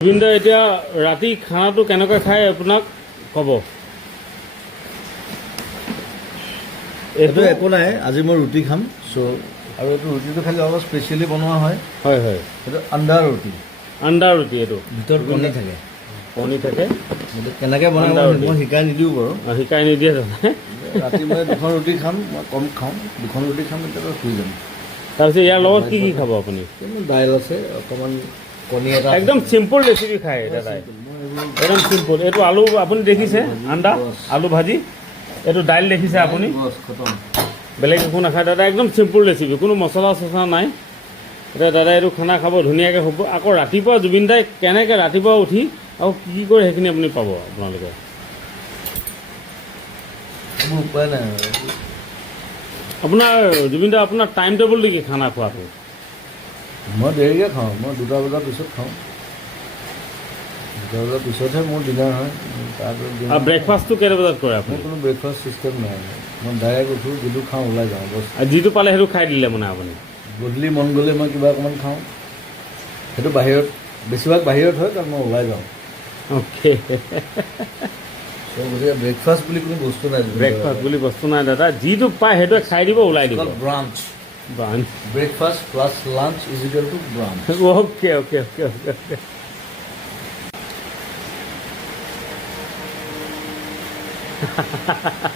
জুবিনদা এতিয়া ৰাতি খানাটো কেনেকৈ খায় আপোনাক ক'ব। এইটো একো নাই, আজি মই ৰুটি খাম। আৰু এইটো ৰুটিটো খালি অলপ স্পেচিয়েলি বনোৱা হয়। হয় হয়, এইটো আণ্ডা ৰুটি। আণ্ডা ৰুটি এইটো ভিতৰত কণী থাকে। কণী থাকে। কেনেকৈ বনাই মই শিকাই নিদিওঁ বাৰু। শিকাই নিদিয়ে ৰাতি মই দুখন ৰুটি খাম, মই কম খাওঁ। দুখন ৰুটি খাম, এতিয়া শুই যাম। তাৰপিছত ইয়াৰ লগত কি কি খাব আপুনি? দাইল আছে, অকণমান কণী এটা। একদম চিম্পল ৰেচিপি খায় দাদাই, একদম চিম্পল। এইটো আলু আপুনি দেখিছে, আণ্ডা আলু ভাজি। এইটো দাইল দেখিছে আপুনি, বেলেগ একো নাখায় দাদা। একদম চিম্পল ৰেচিপি, কোনো মছলা চছলা নাই। এতিয়া দাদাই এইটো খানা খাব, ধুনীয়াকৈ হ'ব। আকৌ ৰাতিপুৱা জুবিনদাই কেনেকৈ ৰাতিপুৱা উঠি আৰু কি কি কৰে সেইখিনি আপুনি পাব আপোনালোকে। উপায় নাই। আপোনাৰ জুবিনদা আপোনাৰ টাইম টেবুল নেকি খানা খোৱাটো? মই দেৰিকৈ খাওঁ, মই 2টা বজাৰ পিছত খাওঁ। 2টা বজাৰ পিছতহে মোৰ ডিনাৰ হয়। আৰু ব্ৰেকফাষ্টটো কেইটা বজাত কৰে আপুনি? মোৰ কোনো ব্ৰেকফাষ্ট চিষ্টেম নাই। মই ডাইৰেক্ট উঠোঁ, যিটো খাওঁ ওলাই যাওঁ বছ। আৰু যিটো পালে সেইটো খাই দিলে মানে আপুনি? গধূলি মন গ'লে মই কিবা অকণমান খাওঁ। সেইটো বাহিৰত, বেছিভাগ বাহিৰত হয়, কাৰণ মই ওলাই যাওঁ। অ'কে। গতিকে ব্ৰেকফাষ্ট বুলি কোনো বস্তু নাই। ব্ৰেকফাষ্ট বুলি বস্তু নাই দাদা, যিটো পায় সেইটোৱে খাই দিব, ওলাই দিব। Brunch. Breakfast plus lunch is equal to brunch. Okay okay okay okay okay.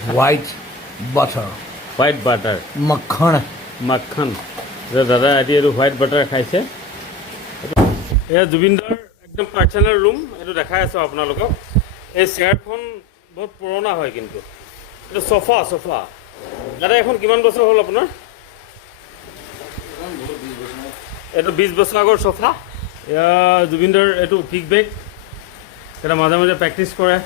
White butter. White butter, মক্খন। মাখন। দাদা আজি এইটো হোৱাইট বাটাৰ খাইছে। এয়া জুবিনদাৰ একদম পাৰ্চনেল ৰুম। এইটো দেখাই আছোঁ আপোনালোকক। এই চেয়াৰখন বহুত পুৰণা হয়, কিন্তু এইটো চফা দাদা। এখন কিমান বছৰ হ'ল আপোনাৰ? এইটো 20 বছৰ আগৰ চফা। এয়া জুবিনদাৰ এইটো কিক বেগ। এটা মাজে মাজে প্ৰেক্টিছ কৰে।